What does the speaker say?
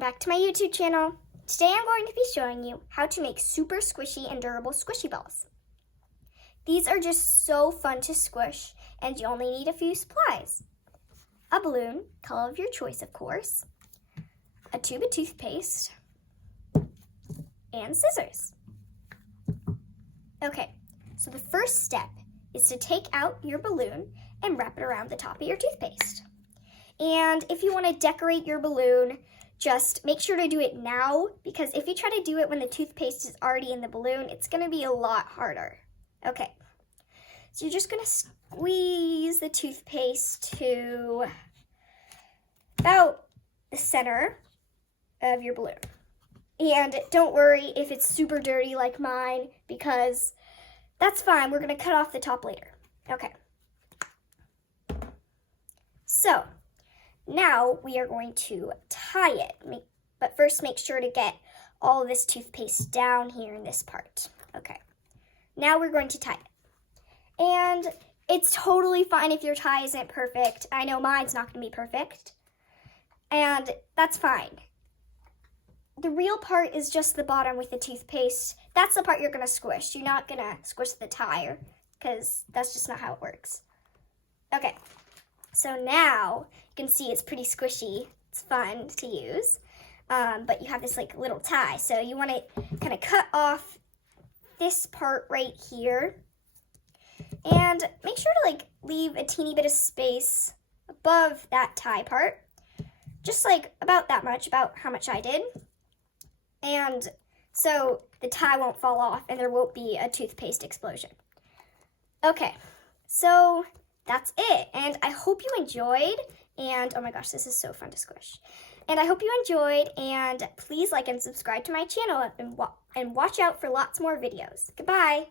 back to my YouTube channel. Today I'm going to be showing you how to make super squishy and durable squishy balls. These are just so fun to squish, and you only need a few supplies. A balloon, color of your choice of course, a tube of toothpaste, and scissors. Okay, so the first step is to take out your balloon and wrap it around the top of your toothpaste. And if you want to decorate your balloon, just make sure to do it now, because if you try to do it when the toothpaste is already in the balloon, it's going to be a lot harder. Okay, so you're just going to squeeze the toothpaste to about the center of your balloon. And don't worry if it's super dirty like mine, because that's fine. We're going to cut off the top later. Okay. So now we are going to tie it, but first make sure to get all this toothpaste down here in this part. Okay, now we're going to tie it. And it's totally fine if your tie isn't perfect. I know mine's not going to be perfect, and that's fine. The real part is just the bottom with the toothpaste. That's the part you're going to squish. You're not going to squish the tie, because that's just not how it works. Okay. So now you can see it's pretty squishy. It's fun to use, but you have this like little tie. So you want to kind of cut off this part right here, and make sure to like leave a teeny bit of space above that tie part, just like about that much, about how much I did, and so the tie won't fall off and there won't be a toothpaste explosion. Okay, so that's it, and I hope you enjoyed, and oh my gosh, this is so fun to squish. And I hope you enjoyed, and please like and subscribe to my channel, and watch out for lots more videos. Goodbye!